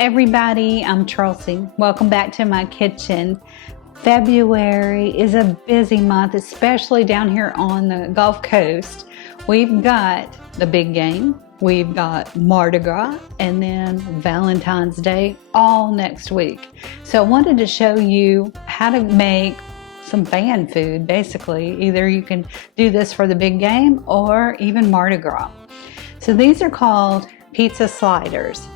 everybody, I'm Chelsea. Welcome back to my kitchen. February is a busy month, especially down here on the Gulf Coast. We've got the big game, we've got Mardi Gras, and then Valentine's Day all next week. So I wanted to show you how to make some fan food, basically. Either you can do this for the big game or even Mardi Gras. So these are called pizza sliders.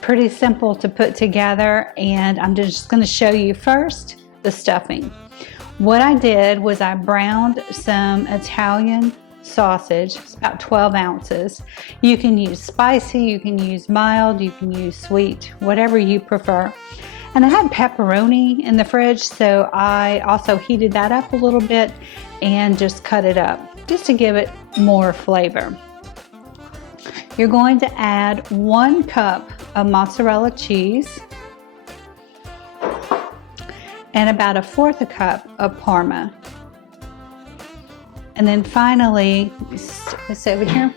Pretty simple to put together, and I'm just going to show you first the stuffing. What I did was I browned some Italian sausage. It's about 12 ounces. You can use spicy, you can use mild, you can use sweet, whatever you prefer. And I had pepperoni in the fridge, so I also heated that up a little bit and just cut it up just to give it more flavor. You're going to add 1 cup of mozzarella cheese and about 1/4 cup of Parma. And then finally, this over here,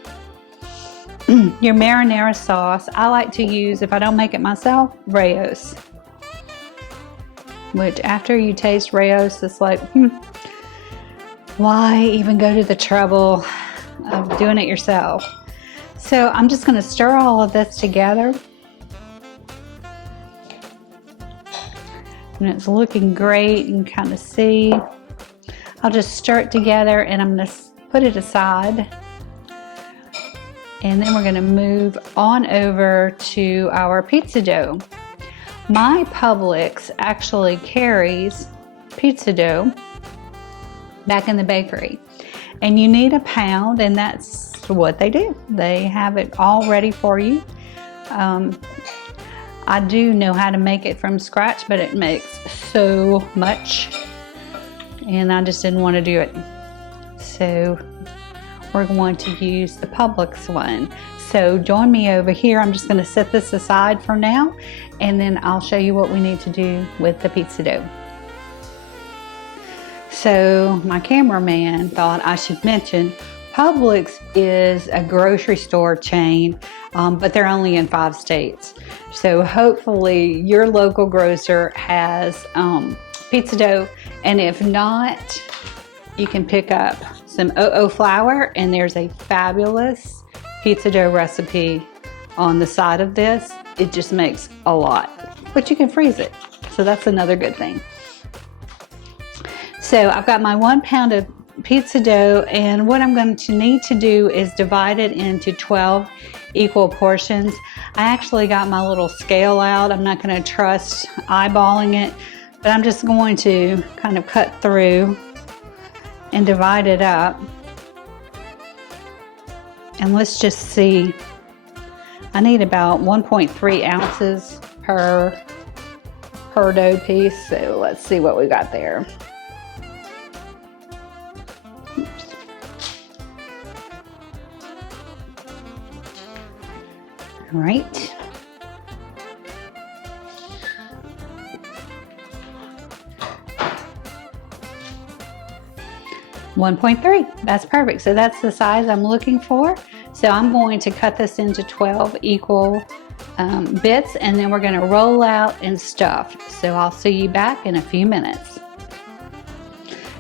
your marinara sauce. I like to use, if I don't make it myself, Rao's. Which after you taste Rao's, it's like, why even go to the trouble of doing it yourself? So I'm just going to stir all of this together. And it's looking great. You can kind of see. I'll just stir it together and I'm going to put it aside. And then we're going to move on over to our pizza dough. My Publix actually carries pizza dough back in the bakery. And you need 1 pound, and that's what they do. They have it all ready for you. I do know how to make it from scratch, but it makes so much, and I just didn't want to do it. So we're going to use the Publix one. So join me over here. I'm just going to set this aside for now, and then I'll show you what we need to do with the pizza dough. So my cameraman thought I should mention Publix is a grocery store chain, but they're only in 5 states. So hopefully your local grocer has pizza dough, and if not, you can pick up some OO flour, and there's a fabulous pizza dough recipe on the side of this. It just makes a lot, but you can freeze it. So that's another good thing. So I've got my 1 pound of pizza dough, and what I'm going to need to do is divide it into 12 equal portions. I actually got my little scale out. I'm not going to trust eyeballing it, but I'm just going to kind of cut through and divide it up. And let's just see. I need about 1.3 ounces per dough piece. So let's see what we got there. All right. $1.3, that's perfect. So that's the size I'm looking for. So I'm going to cut this into 12 equal bits, and then we're going to roll out and stuff. So I'll see you back in a few minutes.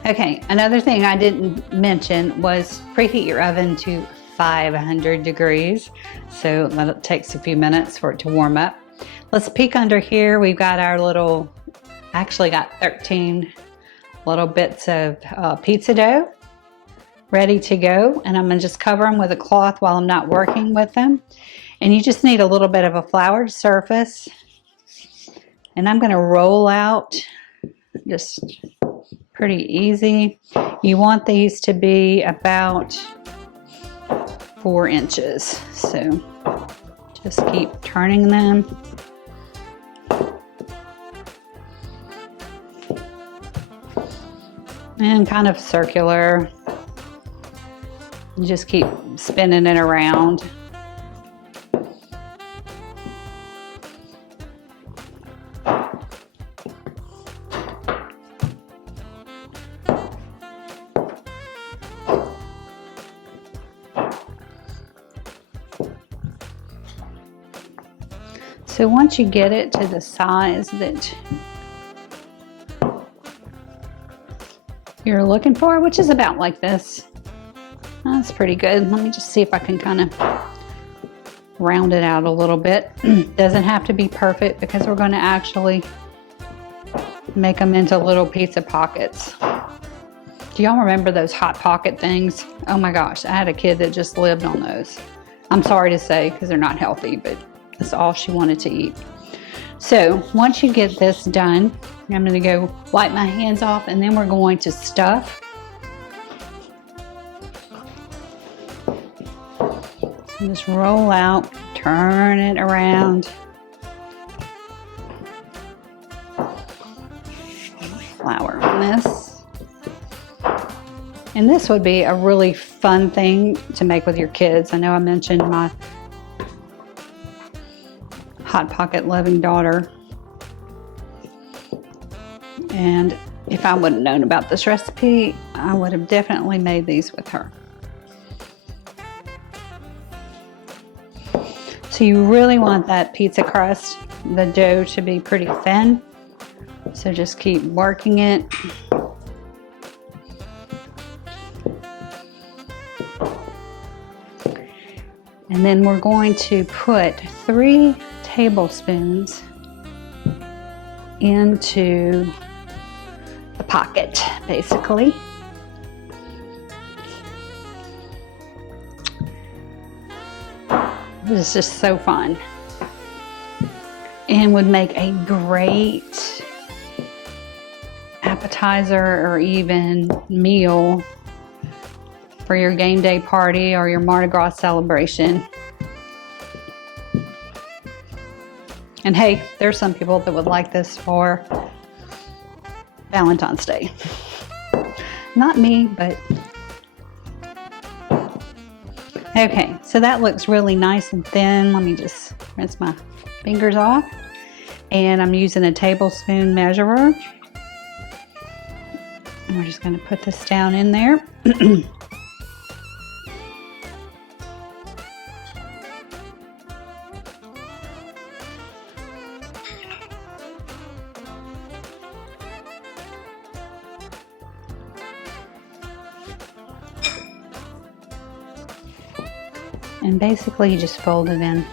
Okay, another thing I didn't mention was preheat your oven to 500 degrees. So that takes a few minutes for it to warm up. Let's peek under here. We've got our little, actually got 13 little bits of pizza dough ready to go. And I'm gonna just cover them with a cloth while I'm not working with them. And you just need a little bit of a floured surface. And I'm gonna roll out just pretty easy. You want these to be about 4 inches. So just keep turning them. And kind of circular. Just keep spinning it around. So once you get it to the size that you're looking for, which is about like this, that's pretty good. Let me just see if I can kind of round it out a little bit. Doesn't have to be perfect because we're going to actually make them into little pizza pockets. Do y'all remember those Hot Pocket things? Oh my gosh, I had a kid that just lived on those. I'm sorry to say because they're not healthy, but that's all she wanted to eat. So once you get this done, I'm going to go wipe my hands off, and then we're going to stuff. Just roll out, turn it around. Flour on this. And this would be a really fun thing to make with your kids. I know I mentioned my Hot Pocket loving daughter, and if I wouldn't known about this recipe, I would have definitely made these with her. So you really want that pizza crust, the dough, to be pretty thin, so just keep working it. And then we're going to put 3 tablespoons into the pocket, basically. This is just so fun and would make a great appetizer or even meal for your game day party or your Mardi Gras celebration. And hey, there's some people that would like this for Valentine's Day. Not me, but okay, so that looks really nice and thin. Let me just rinse my fingers off. And I'm using a tablespoon measurer. And we're just going to put this down in there. And basically you just fold it in.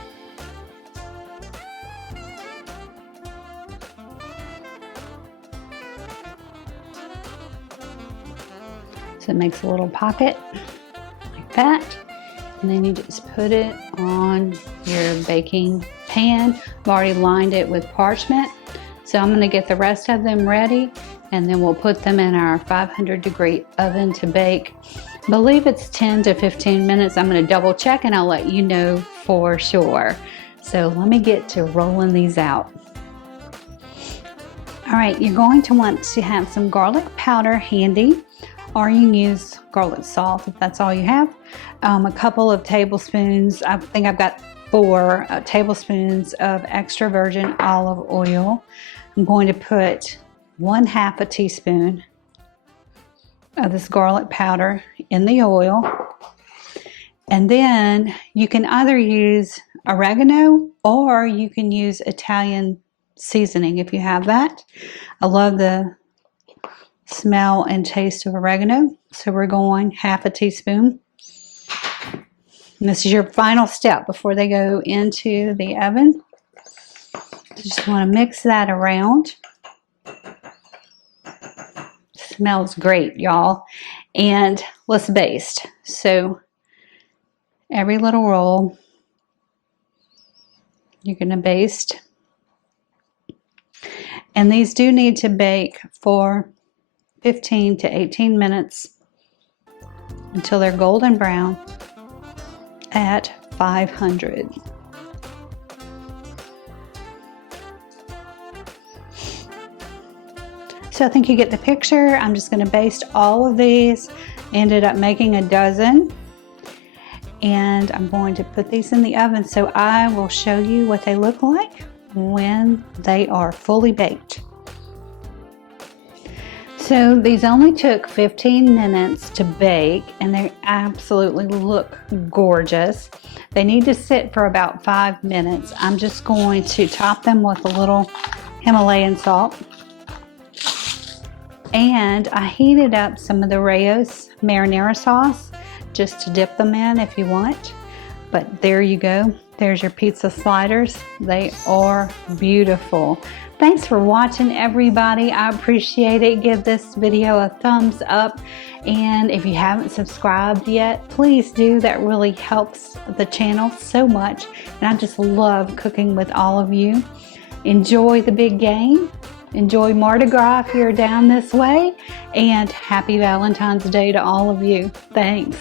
So it makes a little pocket like that. And then you just put it on your baking pan. I've already lined it with parchment. So I'm going to get the rest of them ready, and then we'll put them in our 500-degree oven to bake. I believe it's 10 to 15 minutes. I'm going to double check and I'll let you know for sure. So let me get to rolling these out. All right, you're going to want to have some garlic powder handy, or you can use garlic salt if that's all you have. A couple of tablespoons, I think I've got 4 tablespoons of extra virgin olive oil. I'm going to put 1/2 a teaspoon of this garlic powder in the oil. And then you can either use oregano or you can use Italian seasoning if you have that. I love the smell and taste of oregano. So we're going 1/2 teaspoon. And this is your final step before they go into the oven. So just want to mix that around. Smells great, y'all. And let's baste. So every little roll you're going to baste. And these do need to bake for 15 to 18 minutes until they're golden brown at 500. So I think you get the picture. I'm just going to baste all of these. Ended up making a dozen. And I'm going to put these in the oven so I will show you what they look like when they are fully baked. So these only took 15 minutes to bake, and they absolutely look gorgeous. They need to sit for about 5 minutes. I'm just going to top them with a little Himalayan salt. And I heated up some of the Rayo's marinara sauce just to dip them in if you want. But there you go. There's your pizza sliders. They are beautiful. Thanks for watching, everybody. I appreciate it. Give this video a thumbs up. And if you haven't subscribed yet, please do. That really helps the channel so much. And I just love cooking with all of you. Enjoy the big game. Enjoy Mardi Gras if you're down this way. And happy Valentine's Day to all of you. Thanks.